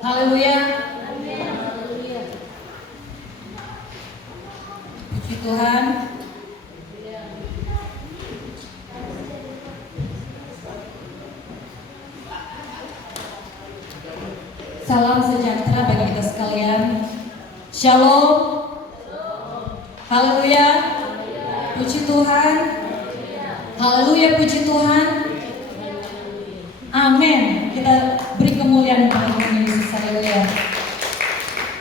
Haleluya. Puji Tuhan. Salam sejahtera bagi kita sekalian. Shalom. Haleluya. Puji Tuhan. Haleluya, puji Tuhan. Amin. Kita beri kemuliaan kepada Tuhan Yesus. Haleluya.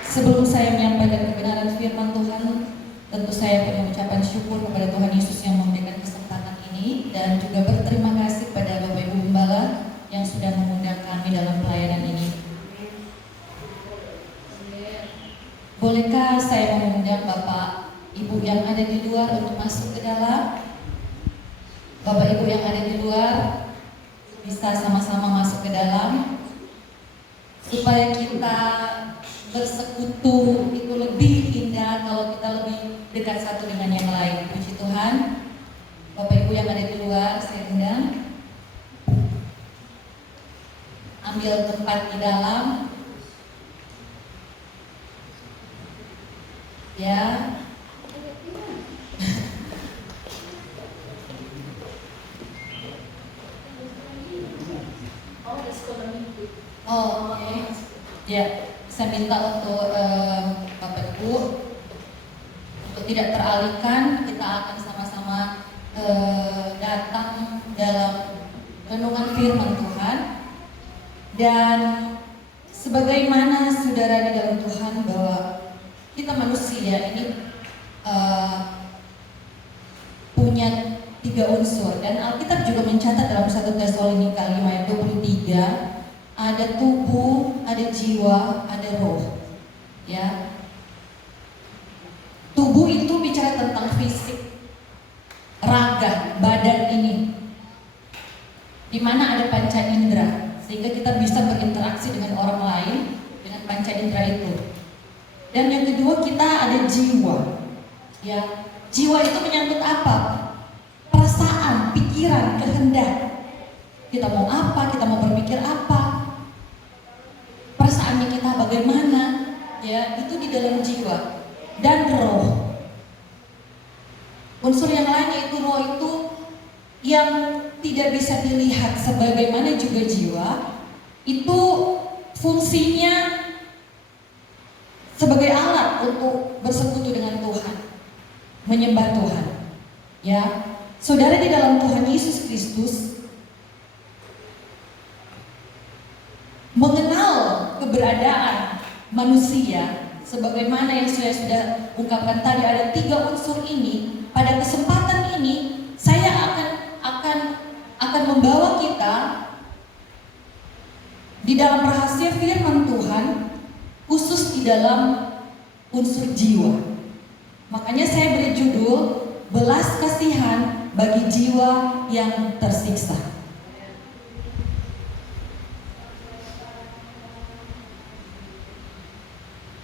Sebelum saya menyampaikan kebenaran firman Tuhan, tentu saya perlu mengucapkan syukur kepada Tuhan Yesus yang memberikan kesempatan ini, dan juga berterima kasih pada Bapak Ibu Gembala yang sudah mengundang kami dalam pelayanan ini. Bolehkah saya mengundang Bapak Ibu yang ada di luar untuk masuk ke dalam? Bapak Ibu yang ada di luar bisa sama-sama masuk ke dalam, supaya kita bersekutu itu lebih indah kalau kita lebih dekat satu dengan yang lain. Puji Tuhan. Bapak Ibu yang ada di luar, saya undang ambil tempat di dalam. Ya. Oh, oke. Ya, saya minta untuk Bapak Ibu untuk tidak teralihkan, kita akan sama-sama datang dalam renungan firman Tuhan. Dan sebagaimana saudara di dalam Tuhan, bahwa kita manusia ini punya 3 unsur, dan Alkitab juga mencatat dalam 1 Tesalonika 5 ayat 23, ada tubuh, ada jiwa, ada roh. Ya. Tubuh itu bicara tentang fisik, raga, badan ini, di mana ada panca indera, sehingga kita bisa berinteraksi dengan orang lain dengan panca indera itu. Dan yang kedua, kita ada jiwa. Ya, jiwa itu menyangkut apa? Perasaan, pikiran, kehendak. Kita mau apa? Kita mau berpikir apa? Perasaannya kita bagaimana? Ya, itu di dalam jiwa. Dan roh. Unsur yang lain yaitu roh itu yang tidak bisa dilihat, sebagaimana juga jiwa. Itu fungsinya sebagai alat untuk bersekutu dengan Tuhan, menyembah Tuhan. Ya, saudara di dalam Tuhan Yesus Kristus mengenal keberadaan manusia, sebagaimana yang saya sudah ungkapkan tadi, ada 3 unsur ini. Pada kesempatan ini saya akan membawa kita di dalam rahasia firman Tuhan, khusus di dalam unsur jiwa. Makanya saya beri judul belas kasihan bagi jiwa yang tersiksa.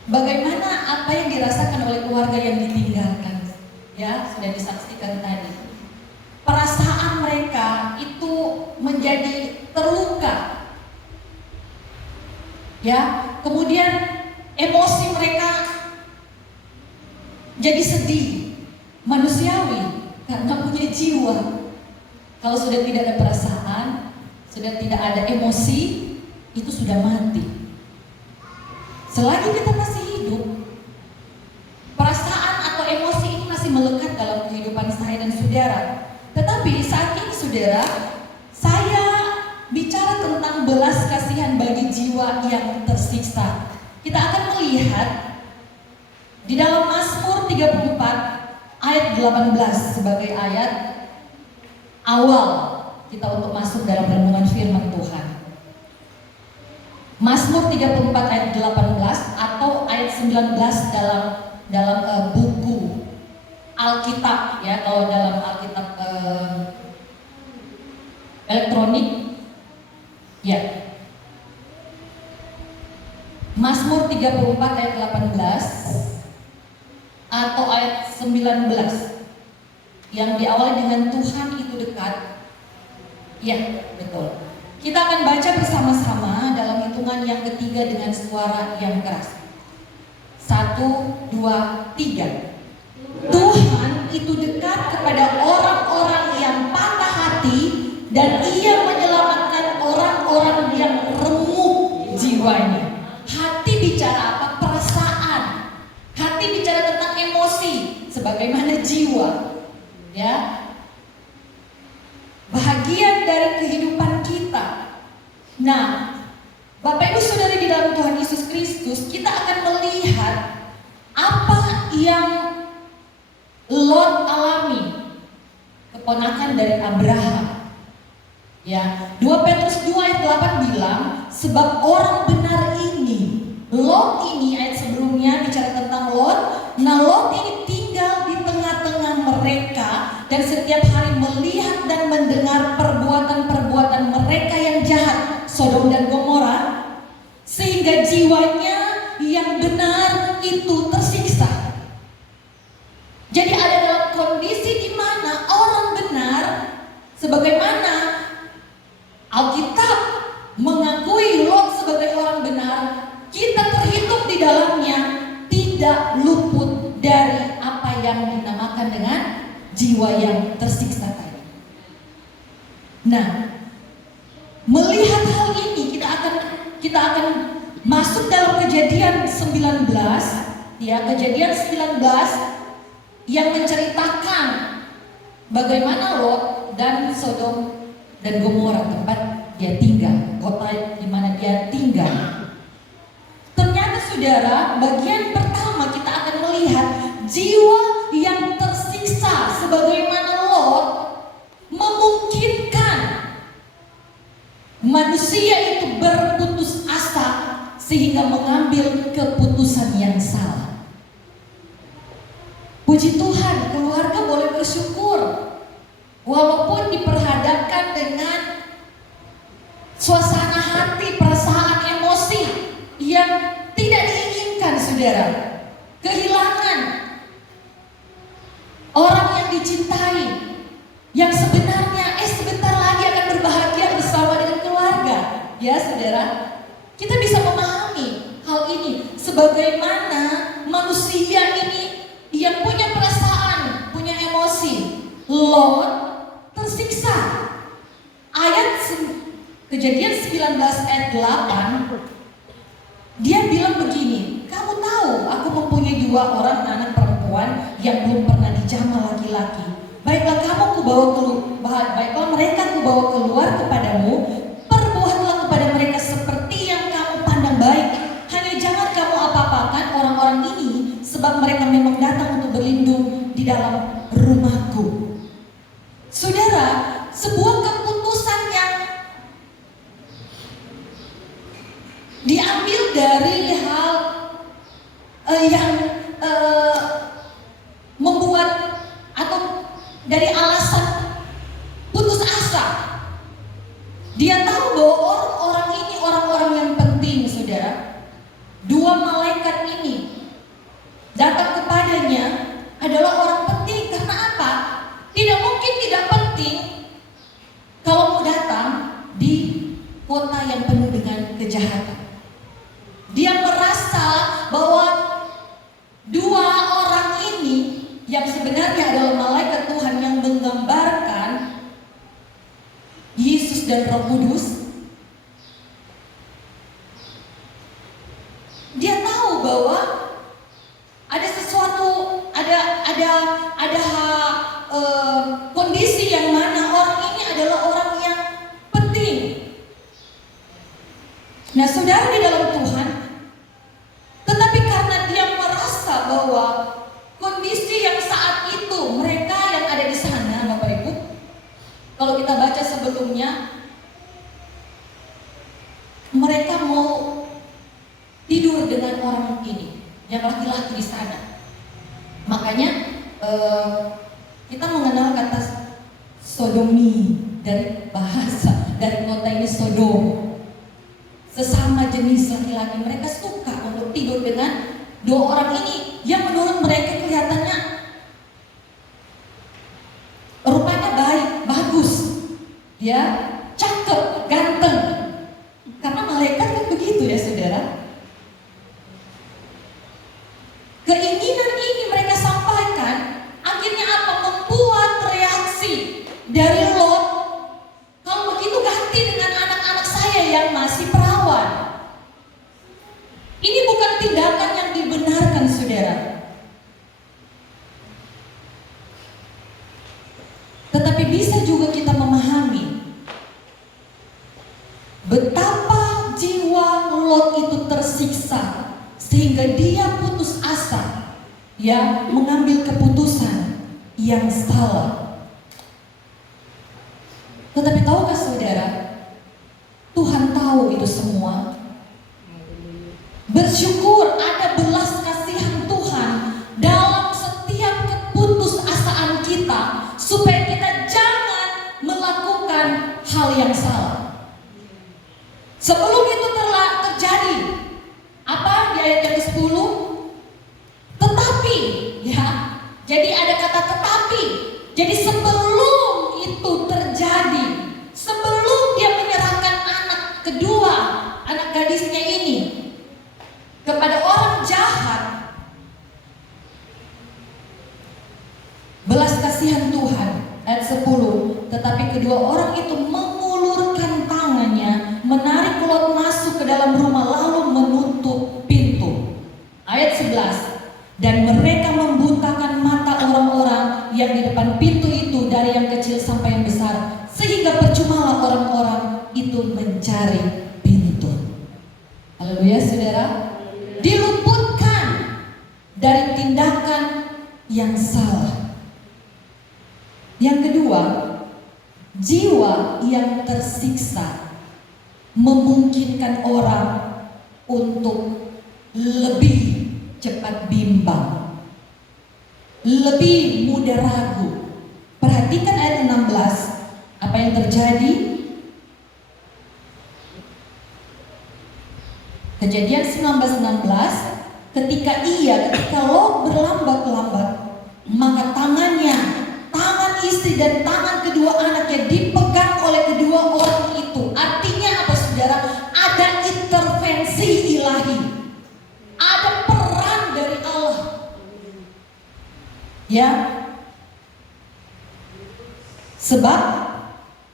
Bagaimana apa yang dirasakan oleh keluarga yang ditinggalkan? Ya, sudah disaksikan tadi. Perasaan mereka itu menjadi terluka. Ya, kemudian emosi mereka jadi sedih, manusiawi, karena punya jiwa. Kalau sudah tidak ada perasaan, sudah tidak ada emosi, itu sudah mati. Selagi kita masih hidup, perasaan atau emosi ini masih melekat dalam kehidupan saya dan saudara. Tetapi saat ini saudara, saya bicara tentang belas kasihan bagi jiwa yang tersiksa. Kita akan melihat di dalam Mazmur 34 ayat 18 sebagai ayat awal kita untuk masuk dalam renungan firman Tuhan. Mazmur 34 ayat 18 atau ayat 19 dalam buku Alkitab, ya, kalau dalam Alkitab elektronik, ya. Mazmur 34 ayat 18 atau ayat 19 yang diawali dengan Tuhan itu dekat. Ya, betul. Kita akan baca bersama-sama dalam hitungan yang ketiga dengan suara yang keras. 1, 2, 3. Tuhan itu dekat kepada orang-orang yang patah hati dan Ia menyelamatkan orang-orang yang remuk jiwanya. Hati bicara apa? Perasaan. Hati bicara tentang emosi, sebagaimana jiwa. Ya, bahagian dari kehidupan kita. Nah, Bapak Ibu Saudara di dalam Tuhan Yesus Kristus, kita akan melihat apa yang Lot alami, keponakan dari Abraham. Ya, 2 Petrus 2 ayat 8 bilang, sebab orang benar ini, Lot ini, ayat sebelumnya bicara tentang Lot. Nah, Lot ini tinggal di tengah-tengah mereka dan setiap hari melihat dan mendengar perbuatan-perbuatan mereka yang jahat, Sodom dan Gomora, sehingga jiwanya yang benar itu tersiksa. Jadi ada dalam kondisi di mana orang benar, sebagaimana Alkitab mengakui Lot sebagai orang benar, kita terhitung di dalamnya tidak luput dari apa yang dinamakan dengan jiwa yang tersiksa tadi. Nah, melihat hal ini kita akan masuk dalam Kejadian 19, ya, Kejadian 19 yang menceritakan bagaimana Lot dan Sodom dan Gomora tempat dia tinggal, kota di mana dia tinggal. Ternyata saudara, bagian pertama kita akan melihat jiwa yang tersiksa sebagaimana Lot memungkinkan manusia itu berputus asa sehingga mengambil keputusan yang salah. Puji Tuhan, keluarga boleh bersyukur walaupun diperhadapkan dengan suasana hati, perasaan, emosi yang tidak diinginkan, saudara. Kehilangan orang yang dicintai, yang sebenarnya sebentar lagi akan berbahagia bersama dengan keluarga. Ya saudara, kita bisa memahami hal ini sebagaimana manusia ini yang punya perasaan, punya emosi. Lot tersiksa. Ayat Kejadian 19 ayat 8, dia bilang begini, kamu tahu aku mempunyai 2 orang anak perempuan yang belum pernah dijamah laki-laki. Baiklah mereka kubawa keluar kepadamu, perbuatlah kepada mereka seperti yang kamu pandang baik. Hanya jangan kamu apa-apakan orang-orang ini, sebab mereka memang datang untuk berlindung di dalam rumahku. Saudara, sebuah keputusan yang diambil dari hal yang membuat atau dari alasan putus asa. Dia tahu bahwa orang-orang ini orang-orang yang penting, saudara. 2 malaikat ini datang kepadanya adalah orang penting. Karena apa? Tidak mungkin tidak penting kalau mau datang di kota yang penuh dengan kejahatan. Dia merasa bahwa 2 orang ini yang sebenarnya adalah malaikat Tuhan yang menggambarkan Yesus dan Roh Kudus. Dia tahu bahwa ada sesuatu, ada kondisi yang mana orang ini adalah orang yang penting. Nah, saudara di dalam Tuhan, tetapi karena dia merasa bahwa kondisi yang saat itu mereka yang ada di sana, Bapak Ibu, kalau kita baca sebelumnya, mereka mau tidur dengan orang ini, yang laki-laki di sana. Makanya kita mengenal kata sodomi dari bahasa, dari kota ini Sodom. Sesama jenis laki-laki, mereka suka untuk tidur dengan 2 orang ini yang menurut mereka kelihatannya rupanya baik, bagus, ya, cakep, ganteng. Karena malaikat kan begitu. tersiksa sehingga dia putus asa, ya, mengambil keputusan yang salah. Tetapi tahukah saudara, Tuhan tahu itu semua. Bersyukur ada belas kasihan Tuhan dalam setiap keputusasaan kita, supaya kita jangan melakukan hal yang salah. Sebelum itu terjadi, apa di ayat yang ke-10? Tetapi, ya. Jadi ada kata tetapi. Jadi sebelum itu terjadi, sebelum dia menyerahkan anak kedua, anak gadisnya ini kepada orang jahat, belas kasihan Tuhan. Ayat 10, tetapi kedua orang itu mengulurkan tangannya, menarik Lot masuk ke dalam rumah lalu menutup pintu. Ayat 11, dan mereka membutakan mata orang-orang yang di depan pintu itu, dari yang kecil sampai yang besar, sehingga percumalah orang-orang itu mencari pintu. Haleluya saudara. Diluputkan dari tindakan yang salah. Yang kedua, jiwa yang tersiksa memungkinkan orang untuk lebih cepat bimbang, lebih mudah ragu. Perhatikan ayat 16, apa yang terjadi? Kejadian 19:16, ketika Lot berlambat-lambat, maka tangan istri dan tangan kedua anaknya dipegang oleh kedua orang itu. Artinya apa saudara? Ada intervensi ilahi, ada peran dari Allah, ya. Sebab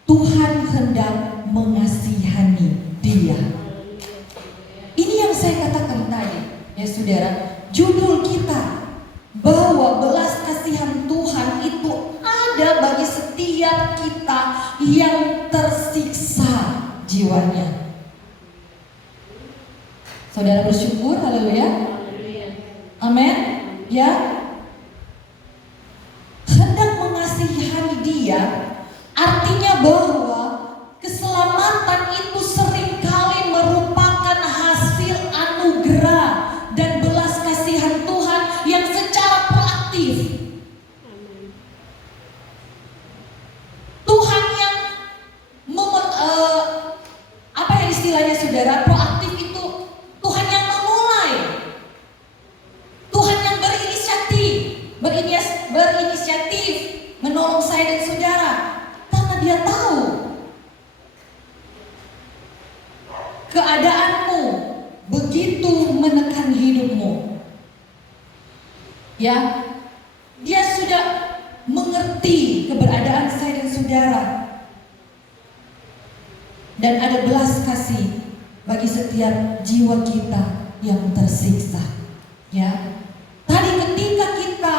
Tuhan hendak mengasihani dia. Ini yang saya katakan tadi, ya saudara. Judul kita bahwa belas kasihan Tuhan itu ada bagi setiap kita yang tersiksa jiwanya. Saudara bersyukur, haleluya. Amin. Ya. Hendak mengasihani dia artinya bahwa keselamatan itu seringkali merupakan hasil anugerah dan belas kasihan Tuhan yang secara proaktif. Tuhan yang apa ya istilahnya saudara? Proaktif itu Tuhan yang memulai, Tuhan yang berinisiatif menolong saya dan saudara, karena Dia tahu keadaanmu begitu menekan hidupmu. Ya, Dia sudah mengerti keberadaan saya dan saudara, dan ada belas kasih bagi setiap jiwa kita yang tersiksa. Ya, tadi ketika kita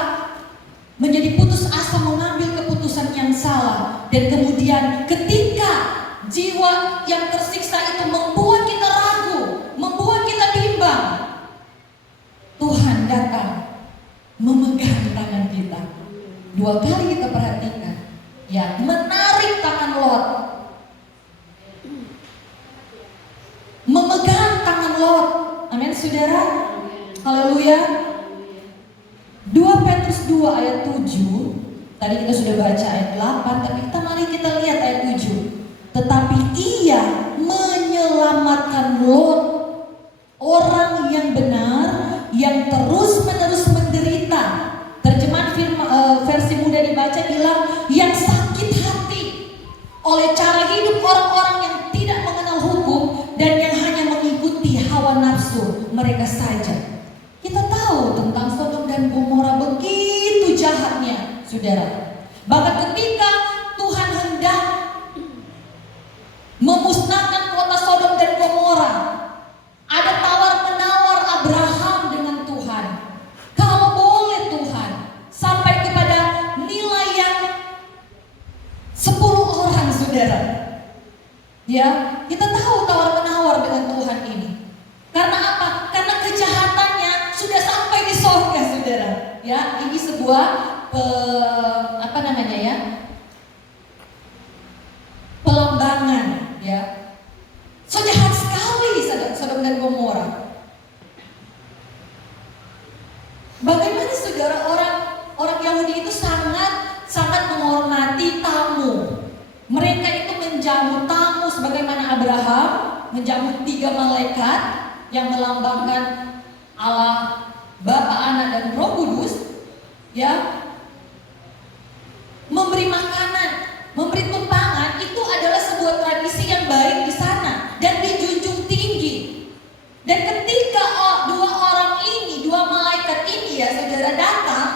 menjadi putus asa mengambil keputusan yang salah, dan kemudian ketika jiwa yang tersiksa itu membuat kita ragu, membuat kita bimbang, Tuhan datang memegang tangan kita. Dua kali kita perhatikan, ya, menarik tangan Lot, memegang tangan Lot. Amin saudara. Haleluya. 2 Petrus 2 ayat 7. Tadi kita sudah baca ayat 8, tapi mari kita lihat ayat 7. Tetapi Ia menyelamatkan Lot, orang yang benar, yang terus-menerus menderita. Terjemahan versi muda dibaca bilang yang sakit hati oleh cara hidup orang-orang yang tidak mengenal hukum dan yang hanya mengikuti hawa nafsu mereka saja. Kita tahu tentang Sodom dan Gomora begitu jahatnya, saudara. Bahkan ketika Tuhan hendak memusnahkan kota Sodom dan Gomora, ada tawar-menawar Abraham dengan Tuhan. Kalau boleh Tuhan, sampai kepada nilai yang 10 orang, saudara. Ya, kita tahu tawar-menawar dengan Tuhan ini. Karena apa? sebuah pelambangan, ya. So jahat sekali Sodom dan Gomora. Bagaimana saudara, orang Yahudi itu sangat menghormati tamu. Mereka itu menjamu tamu sebagaimana Abraham menjamu 3 malaikat yang melambangkan Allah Bapa, Anak dan Roh Kudus, ya. Memberi makanan, memberi tumpangan itu adalah sebuah tradisi yang baik di sana dan dijunjung tinggi. Dan ketika dua malaikat ini, ya saudara, datang,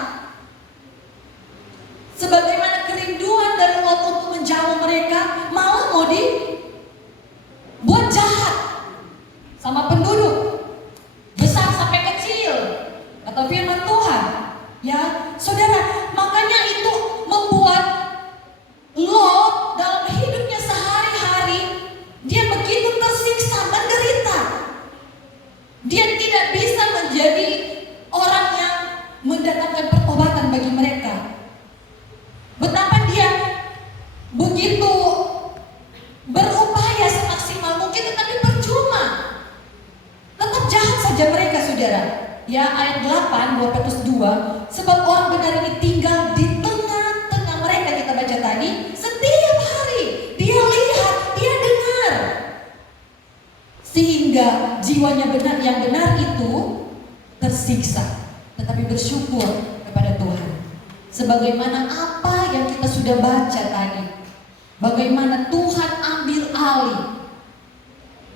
sebagaimana kerinduan dari Allah untuk menjamu mereka, malah mau dibuat jahat sama penduduk, besar sampai kecil, kata firman Tuhan, ya saudara. Makanya itu membuat Lot dalam hidupnya sehari-hari dia begitu tersiksa, menderita. Dia tidak bisa menjadi orang yang mendatangkan pertobatan bagi mereka. Betapa dia begitu berupaya semaksimal mungkin, tetapi percuma. Tetap jahat saja mereka, saudara. Ya, ayat 8 2 Petrus 2, sebab orang benar ini tinggal di tengah-tengah mereka, kita baca tadi, setiap hari dia lihat, dia dengar, sehingga jiwanya yang benar itu tersiksa. Tetapi bersyukur kepada Tuhan, sebagaimana apa yang kita sudah baca tadi, bagaimana Tuhan ambil alih,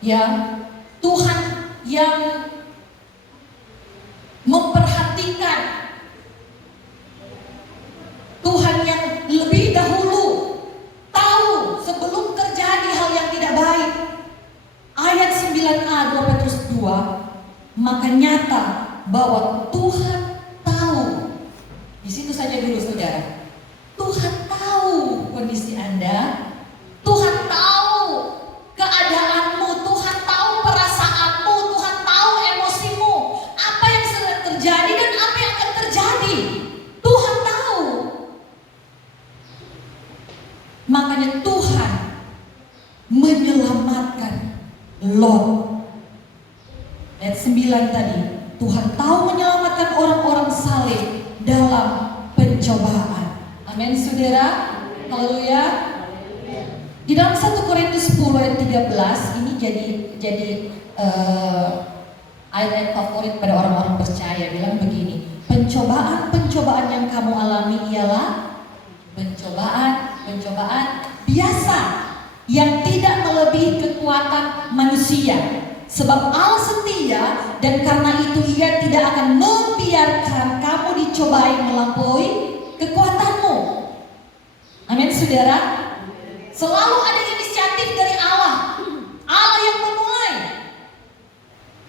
ya, Tuhan yang memperhatikan, Tuhan yang lebih dahulu tahu sebelum terjadi hal yang tidak baik. Ayat 9a 2 Petrus 2, maka nyata bahwa Tuhan tahu. Di situ saja dulu, saudara. Tuhan tahu kondisi Anda, Tuhan tahu keadaanmu, Tuhan tahu perasaanmu, Tuhan tahu emosimu, apa yang sedang terjadi dan apa yang akan terjadi. Tuhan tahu. Makanya Tuhan menyelamatkan Lot. Ayat 9 tadi, Tuhan tahu menyelamatkan orang-orang saleh dalam pencobaan. Amin, saudara. Haleluya. Di dalam 1 Korintus 10 ayat 13 ini jadi ayat favorit pada orang-orang percaya. Bilang begini, pencobaan-pencobaan yang kamu alami ialah pencobaan biasa yang tidak melebihi kekuatan manusia. Sebab Allah setia, dan karena itu Ia tidak akan membiarkan kamu dicobai melampaui kekuatanmu. Amin, saudara. Selalu ada inisiatif dari Allah. Allah yang memulai,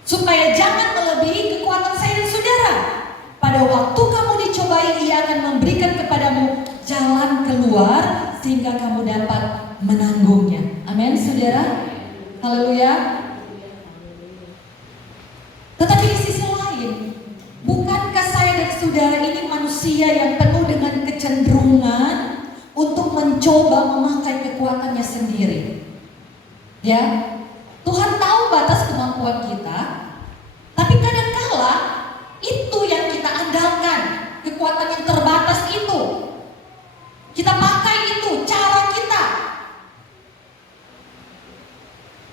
supaya jangan melebihi kekuatan saya dan saudara. Pada waktu kamu dicobai, Ia akan memberikan kepadamu jalan keluar sehingga kamu dapat menanggungnya. Amin, saudara. Haleluya. Tetapi di sisi lain, bukankah saya dan saudara ini manusia yang penuh dengan kecenderungan untuk mencoba memakai kekuatannya sendiri? Ya, Tuhan tahu batas kemampuan kita, tapi kadangkala itu yang kita andalkan, kekuatan yang terbatas itu. Kita pakai itu, cara kita,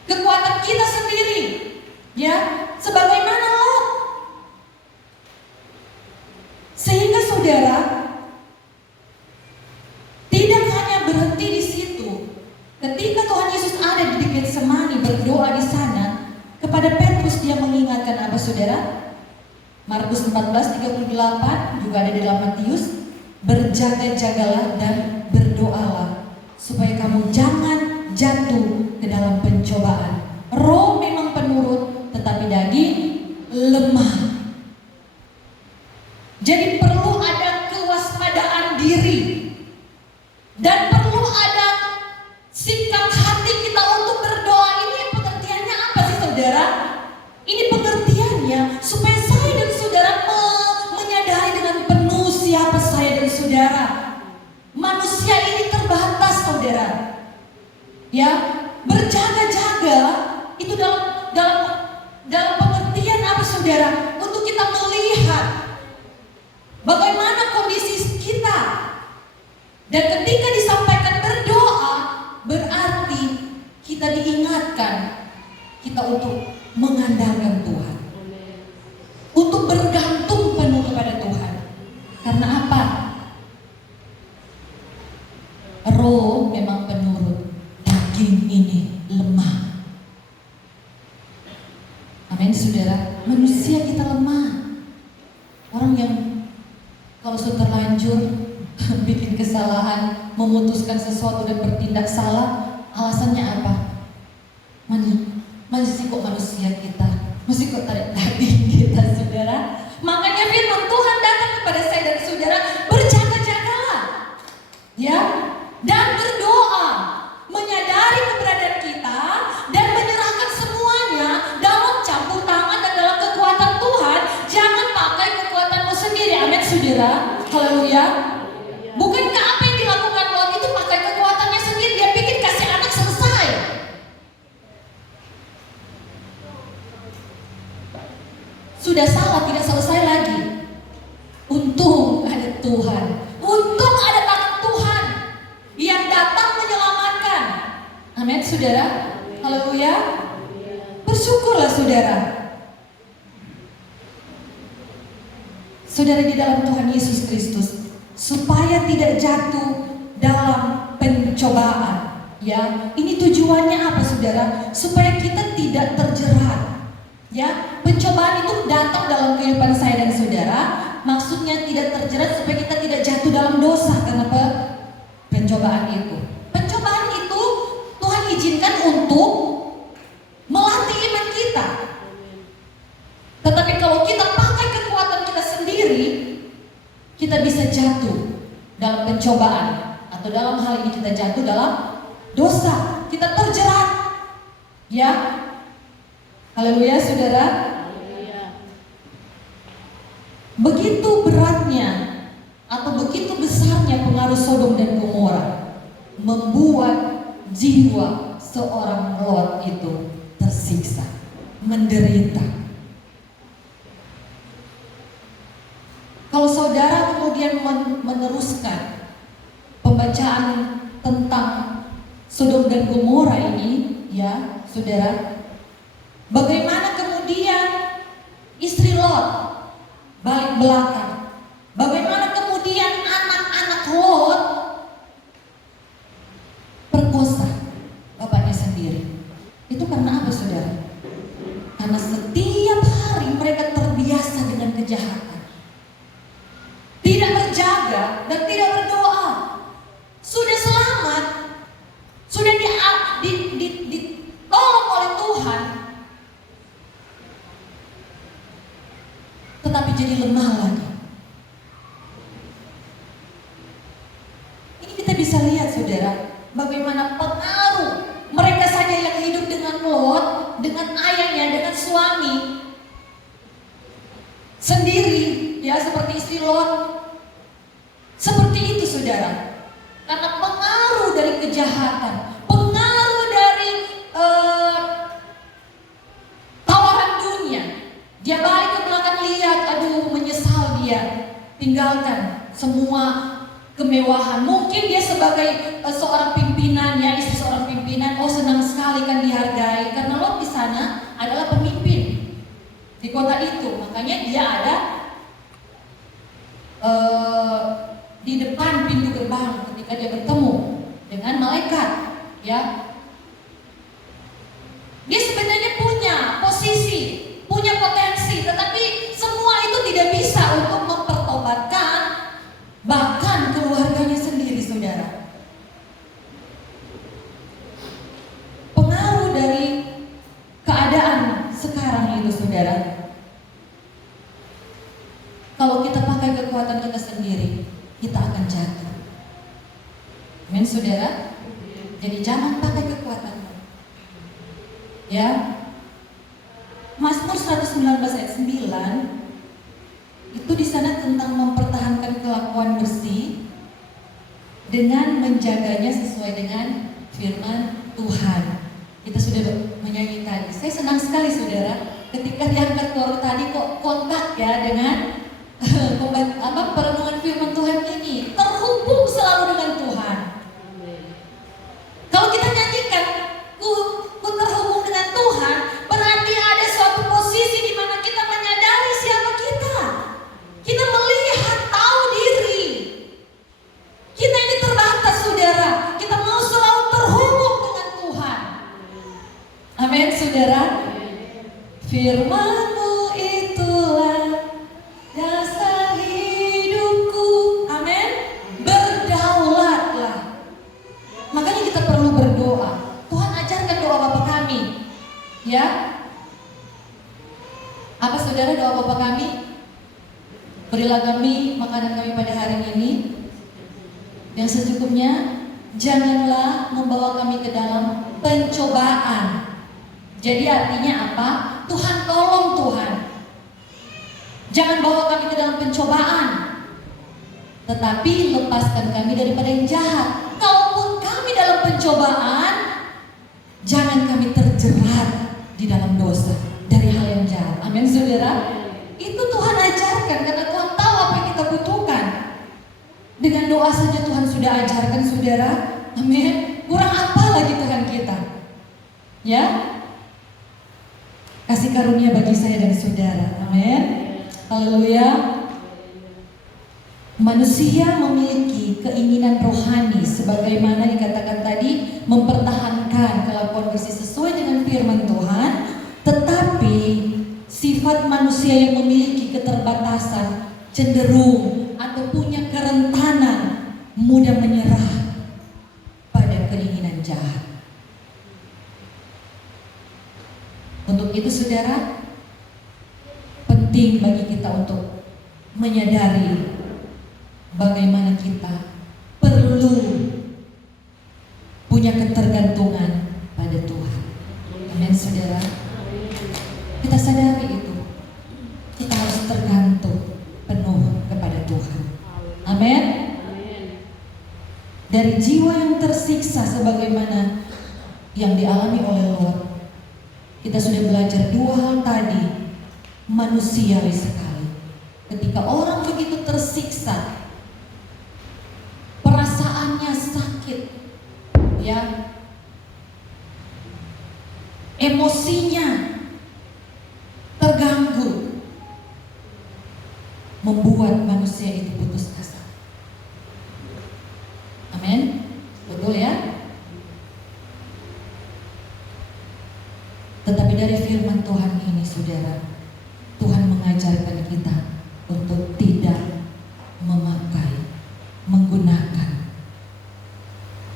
kekuatan kita sendiri, ya, sebagaimana Lot. Sehingga saudara, tidak hanya berhenti di situ. Ketika Tuhan Yesus ada di Getsemani berdoa di sana, kepada Petrus dia mengingatkan apa, saudara? Markus 14:38 juga ada di dalam Matius, berjaga-jagalah dan berdoalah supaya kamu jangan jatuh ke dalam pencobaan. Roh memang penurut, tetapi daging lemah. Jadi perlu ada kewaspadaan diri dan perlu ada sikap hati kita untuk berdoa. Ini pengertiannya apa sih, saudara? Ini pengertiannya supaya saya dan saudara menyadari dengan penuh siapa saudara? Ya, berjaga-jaga itu dalam pengertian apa saudara? Untuk kita melihat bagaimana kondisi kita. Dan ketika disampaikan berdoa, berarti kita diingatkan kita untuk mengandalkan Tuhan, untuk bergantung penuh kepada Tuhan. Karena apa? Roh memang penurut, daging ini lemah. Amin saudara. Manusia kita lemah. Orang yang kalau sudah terlanjur bikin kesalahan, memutuskan sesuatu dan bertindak salah, alasannya apa? Masih kok manusia kita, masih kok tarik daging kita, saudara. Makanya firman Tuhan datang kepada saya dan saudara, berjaga-jagalah, ya, dan berdoa, menyadari keberadaan kita dan menyerahkan semuanya dalam campur tangan dan dalam kekuatan Tuhan. Jangan pakai kekuatanmu sendiri, amin saudara. Haleluya. Bukankah apa yang dilakukan Lot itu pakai kekuatannya sendiri? Dia pikir kasih anak selesai. Sudah salah, tidak selesai lagi. Untung ada Tuhan, untung ada tangan Tuhan yang datang menyelamatkan. Amin saudara. Haleluya. Bersyukurlah saudara. Saudara di dalam Tuhan Yesus Kristus, supaya tidak jatuh dalam pencobaan. Ya, ini tujuannya apa saudara? Supaya kita tidak terjerat. Ya, pencobaan itu datang dalam kehidupan saya dan saudara. Maksudnya tidak terjerat supaya kita tidak jatuh dalam dosa karena pencobaan itu. Pencobaan itu Tuhan izinkan untuk melatih iman kita. Tetapi kalau kita pakai kekuatan kita sendiri, kita bisa jatuh dalam pencobaan, atau dalam hal ini kita jatuh dalam dosa, kita terjerat. Ya, haleluya saudara. Begitu beratnya atau begitu besarnya pengaruh Sodom dan Gomora membuat jiwa seorang Lot itu tersiksa, menderita. Kalau saudara kemudian meneruskan pembacaan tentang Sodom dan Gomora ini, ya saudara, bagaimana kemudian istri Lot balik belakang, bagaimana kemudian anak-anak Lot perkosa bapaknya sendiri. Itu karena apa saudara? Karena setiap hari mereka terbiasa dengan kejahatan, tidak berjaga dan tidak berdoa. Sudah selamat, sudah ditolong oleh Tuhan, tetapi jadi lemah lagi. Ini kita bisa lihat saudara, bagaimana pengaruh mereka saja yang hidup dengan Lot, dengan ayahnya, dengan suami sendiri, ya seperti istri Lot. Seperti itu saudara. Karena pengaruh dari kejahatan, pengaruh dari tawaran dunia, dia balik ke belakang lihat, aduh menyesal dia, tinggalkan semua kemewahan. Mungkin dia sebagai seorang pimpinan, ya istri seorang pimpinan, oh senang sekali kan dihargai, karena Lot di sana adalah pemimpin di kota itu. Makanya dia ada di depan pintu gerbang ketika dia bertemu dengan malaikat, ya. Dia sebenarnya punya posisi, punya potensi, tetapi semua itu tidak bisa untuk mempertobatkan bahkan keluarganya sendiri, saudara. Pengaruh dari keadaan sekarang itu, saudara. Kalau kita pakai kekuatan kita sendiri, kita akan jatuh. Amin saudara. Jadi jangan pakai kekuatanmu. Ya. Mazmur 119 ayat 9 itu di sana tentang mempertahankan kelakuan bersih. dengan menjaganya sesuai dengan firman Tuhan. Kita sudah menyanyi tadi. Saya senang sekali saudara, ketika diangkat keluar tadi kok kontak ya dengan perenungan firman Tuhan ini, terhubung selalu dengan Tuhan. Kalau kita nyanyikan ku terhubung dengan Tuhan, berarti ada suatu posisi di mana kita menyadari siapa kita. Kita melihat, tahu diri. Kita ini terbatas saudara. Kita mau selalu terhubung dengan Tuhan. Amin saudara. Firman-Mu itulah dasar hidupku. Amin. Berdaulatlah. Makanya kita perlu berdoa. Tuhan ajarkan doa Bapa kami. Ya. Apa saudara doa Bapa kami? Berilah kami makanan kami pada hari ini yang secukupnya. Janganlah membawa kami ke dalam pencobaan. Jadi artinya apa? Tuhan tolong Tuhan. Jangan bawa kami ke dalam pencobaan, tetapi lepaskan kami daripada yang jahat. Kalaupun kami dalam pencobaan, jangan kami terjerat di dalam dosa dari hal yang jahat. Amin saudara. Itu Tuhan ajarkan karena Tuhan tahu apa yang kita butuhkan. Dengan doa saja Tuhan sudah ajarkan saudara. Amin. Kurang apa lagi Tuhan kita? Ya. Kasih karunia bagi saya dan saudara. Amin. Haleluya. Manusia memiliki keinginan rohani sebagaimana dikatakan tadi, mempertahankan kelakuan bersih sesuai dengan firman Tuhan. Tetapi sifat manusia yang memiliki keterbatasan cenderung atau punya kerentanan mudah menyerah pada keinginan jahat. Untuk itu saudara, penting bagi kita untuk menyadari bagaimana kita perlu punya ketergantungan pada Tuhan. Amin saudara. Kita sadari itu. Kita harus tergantung penuh kepada Tuhan. Amin. Dari jiwa yang tersiksa sebagaimana yang dialami oleh Lot, kita sudah belajar dua hal tadi, manusiawi sekali. Ketika orang begitu tersiksa, perasaannya sakit, ya, emosinya terganggu, membuat manusia itu putus asa. Amin, betul ya? Tetapi dari firman Tuhan ini saudara, Tuhan mengajarkan kita untuk tidak memakai, menggunakan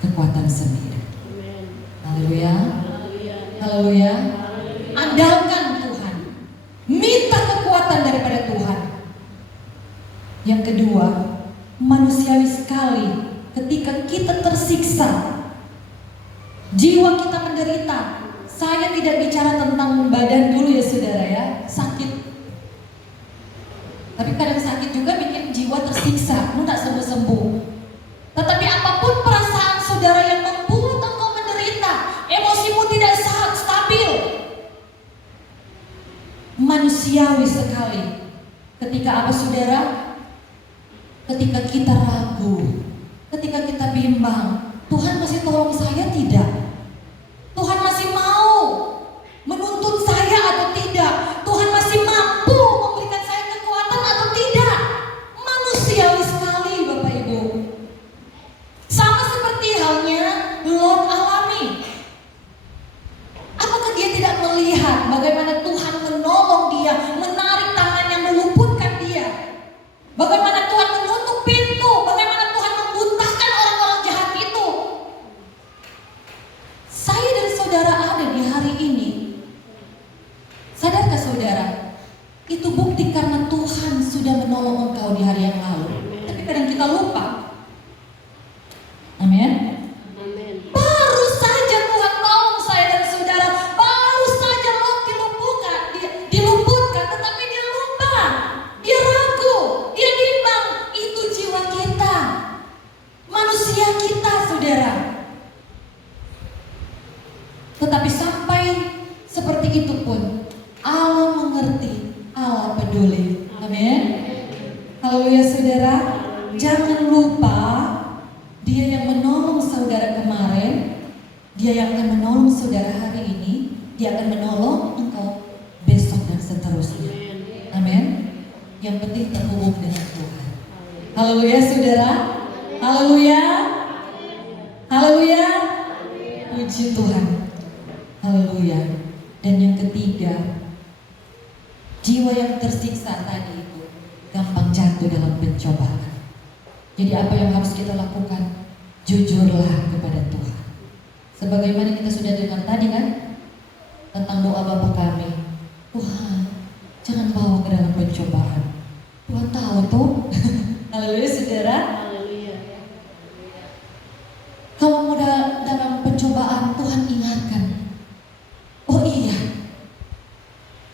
kekuatan sendiri. Haleluya. Haleluya. Andalkan Tuhan. Minta kekuatan daripada Tuhan. Yang kedua, manusiawi sekali ketika kita tersiksa, jiwa kita menderita. Saya tidak bicara tentang badan dulu ya saudara ya, sakit. Tapi kadang sakit juga bikin jiwa tersiksa, lu gak sembuh-sembuh. Tetapi apapun perasaan saudara yang membuat engkau menderita, emosimu tidak stabil, manusiawi sekali. Ketika apa saudara? Ketika kita ragu, ketika kita bimbang, Tuhan masih tolong saya tidak? Tuhan masih mau menuntun saya atau tidak? Tuhan masih mampu memberikan saya kekuatan atau tidak? Manusiawi sekali Bapak Ibu. Sama seperti halnya Lot alami. Apakah dia tidak melihat bagaimana Tuhan menolong dia, menarik tangannya, meluputkan dia? Bagaimana Tuhan menutup pintu, bagaimana Tuhan membutakan orang-orang jahat itu? peduli. Amin. Haleluya saudara. Jangan lupa, Dia yang menolong saudara kemarin, Dia yang akan menolong saudara hari ini, Dia akan menolong engkau besok dan seterusnya. Amin. Yang penting terhubung dengan Tuhan. Haleluya saudara. Haleluya. Haleluya. Puji Tuhan. Haleluya. Dan yang ketiga, jiwa yang tersiksa tadi itu gampang jatuh dalam pencobaan. Jadi apa yang harus kita lakukan? Jujurlah kepada Tuhan. Sebagaimana kita sudah dengar tadi kan, tentang doa Bapa kami. Tuhan, jangan bawa ke dalam pencobaan. Tuhan tahu tuh. Haleluya saudara. Kalau mudah dalam pencobaan, Tuhan ingatkan. Oh iya,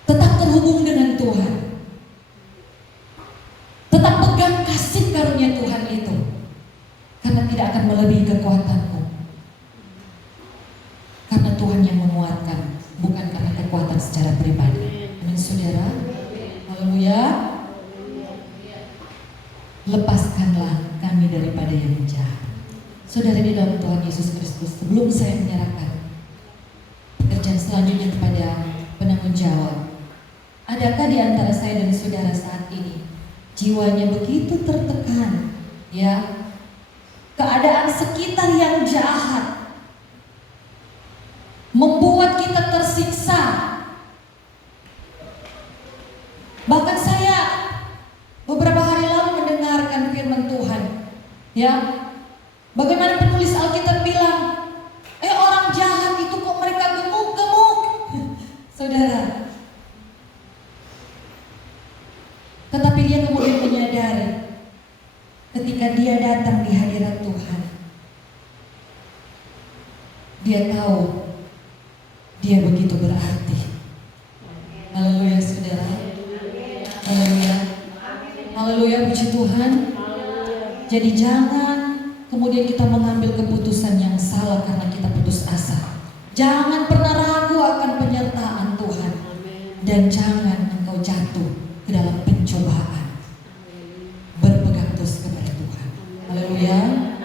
tetap terhubung dengan Tuhan. Tetap pegang kasih karunia Tuhan itu. Karena tidak akan melebihi kekuatanmu. Karena Tuhan yang menguatkan, bukan karena kekuatan secara pribadi. Amin saudara. Haleluya. Lepaskanlah kami daripada yang jahat. Saudara di dalam Tuhan Yesus Kristus, sebelum saya menyerahkan pekerjaan selanjutnya kepada penanggung jawab, adakah di antara saya dan saudara saat ini jiwanya begitu tertekan, ya, keadaan sekitar yang jahat membuat kita tersiksa? Bahkan saya beberapa hari lalu mendengarkan firman Tuhan, ya, bagaimana penulis Alkitab bilang, orang jahat itu kok mereka gemuk-gemuk. Saudara, tetapi dia kemudian menyadari ketika dia datang di hadirat Tuhan, dia tahu dia begitu berarti. Haleluya saudara. Haleluya. Haleluya, puji Tuhan. Jadi jangan kemudian kita mengambil keputusan yang salah karena kita putus asa. Jangan pernah ragu akan penyertaan Tuhan. Dan jangan engkau jatuh ke dalam pencobaan. Berpegang terus kepada Tuhan. Haleluya,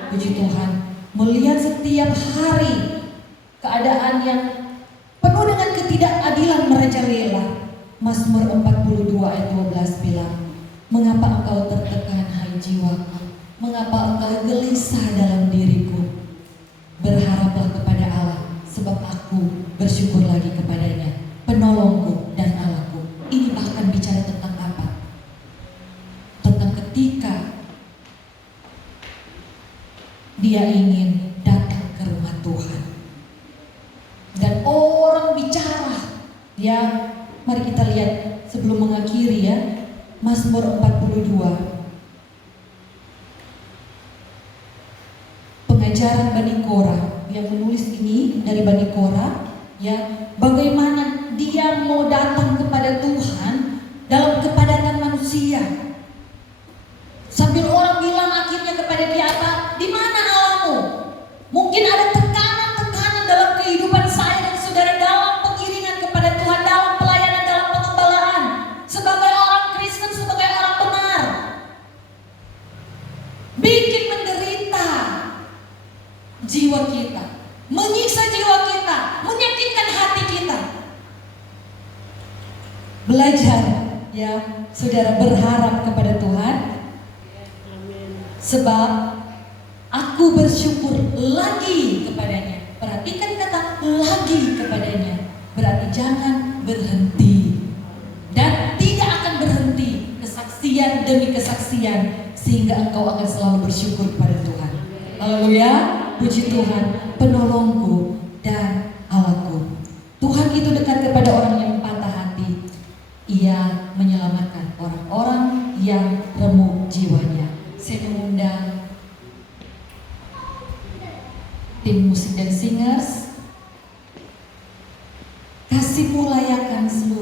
puji Tuhan. Melihat setiap hari keadaan yang penuh dengan ketidakadilan merajalela. Mazmur 42 ayat 12 bilang, mengapa engkau tertekan hai jiwaku? Mengapa engkau gelisah dalam diriku? Berharaplah kepada Allah, sebab aku bersyukur lagi kepadanya, penolongku dan Allahku. Ini bahkan bicara tentang apa? Tentang ketika dia ingin datang ke rumah Tuhan. Dan orang bicara, ya, mari kita lihat sebelum mengakhiri ya, Mazmur 42. Pengajaran Bani Korah, yang menulis ini dari Bani Korah, ya, bagaimana dia mau datang kepada Tuhan dalam kepadatan manusia. Sambil orang bilang akhirnya kepada dia apa? Di mana Allahmu? Mungkin ada tekanan-tekanan dalam kehidupan saya dan saudara dalam pengiringan kepada Tuhan, dalam pelayanan, dalam pengembalaan, sebagai orang Kristen, sebagai orang benar, bikin menderita jiwa kita, menyiksa jiwa kita, menyakitkan hati kita. Belajar ya saudara, berharap kepada Tuhan. Sebab aku bersyukur lagi kepadanya. Perhatikan kata lagi kepadanya. Berarti jangan berhenti. Dan tidak akan berhenti, kesaksian demi kesaksian, sehingga engkau akan selalu bersyukur kepada Tuhan. Haleluya. Puji Tuhan, penolongku dan Allahku. Tuhan itu dekat kepada orang yang patah hati. Ia menyelamatkan orang-orang yang remuk jiwanya. Saya mengundang tim musik dan singers. Kasih mulayakan semua